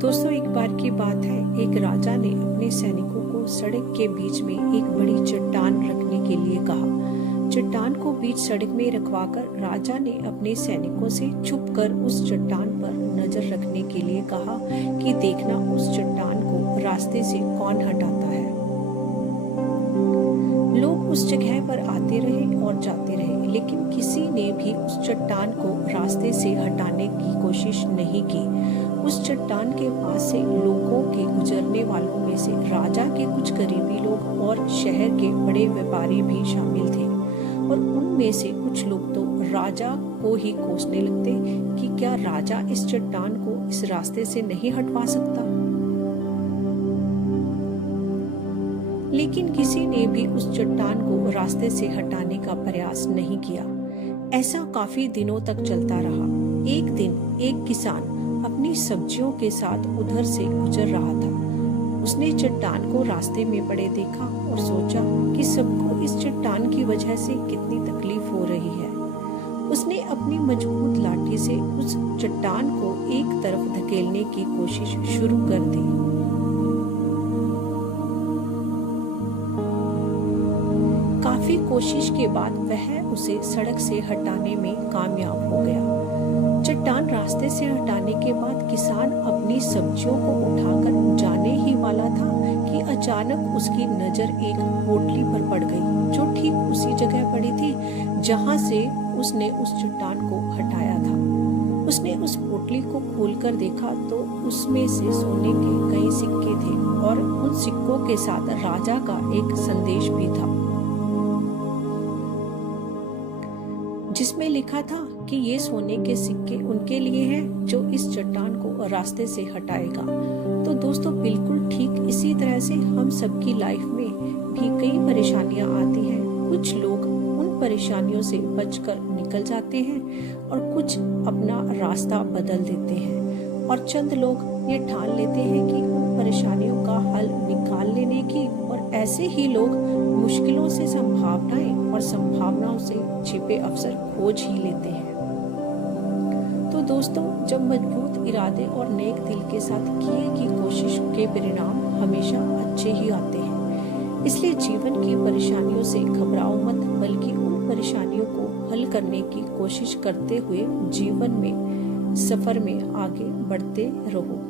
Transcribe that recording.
दोस्तों, एक बार की बात है। एक राजा ने अपने सैनिकों को सड़क के बीच में एक बड़ी चट्टान रखने के लिए कहा। चट्टान को बीच सड़क में रखवाकर राजा ने अपने सैनिकों से छुपकर उस चट्टान पर नजर रखने के लिए कहा कि देखना उस चट्टान को रास्ते से कौन हटाता है। लोग उस जगह पर आते रहे और जाते रहे, लेकिन किसी ने भी उस चट्टान को रास्ते से हटाने की कोशिश नहीं की। उस चट्टान के पास से लोगों के गुजरने वालों में से राजा के कुछ करीबी लोग और शहर के बड़े व्यापारी भी शामिल थे, और उनमें से कुछ लोग तो राजा को ही कोसने लगते कि क्या राजा इस चट्टान को इस रास्ते से नहीं हटवा सकता। लेकिन किसी ने भी उस चट्टान को रास्ते से हटाने का प्रयास नहीं किया। ऐसा काफी दिनों तक चलता रहा। एक दिन एक किसान अपनी सब्जियों के साथ उधर से गुजर रहा था। उसने चट्टान को रास्ते में पड़े देखा और सोचा कि सबको इस चट्टान की वजह से कितनी तकलीफ हो रही है। उसने अपनी मजबूत लाठी से उस चट्टान को एक तरफ धकेलने की कोशिश शुरू कर दी। काफी कोशिश के बाद वह उसे सड़क से हटाने में कामयाब हो गया। चट्टान रास्ते से हटाने के बाद किसान अपनी सब्जियों को उठाकर जाने ही वाला था कि अचानक उसकी नजर एक पोटली पर पड़ गई, जो ठीक उसी जगह पड़ी थी जहां से उसने उस चट्टान को हटाया था। उसने उस पोटली को खोलकर देखा तो उसमें से सोने के कई सिक्के थे, और उन सिक्कों के साथ राजा का एक संदेश भी था, जिसमें लिखा था कि ये सोने के सिक्के उनके लिए हैं जो इस चट्टान को रास्ते से हटाएगा। तो दोस्तों, बिल्कुल ठीक इसी तरह से हम सबकी लाइफ में भी कई परेशानियां आती हैं। कुछ लोग उन परेशानियों से बचकर निकल जाते हैं और कुछ अपना रास्ता बदल देते हैं, और चंद लोग ये ठान लेते हैं कि उन परेशानियों का हल निकाल लेने की, और ऐसे ही लोग मुश्किलों से संभावनाएं और संभावनाओं से छिपे अवसर खोज ही लेते हैं। तो दोस्तों, जब मजबूत इरादे और नेक दिल के साथ किए की कोशिश के परिणाम हमेशा अच्छे ही आते हैं। इसलिए जीवन की परेशानियों से घबराओ मत, बल्कि उन परेशानियों को हल करने की कोशिश करते हुए जीवन में सफर में आगे बढ़ते रहो।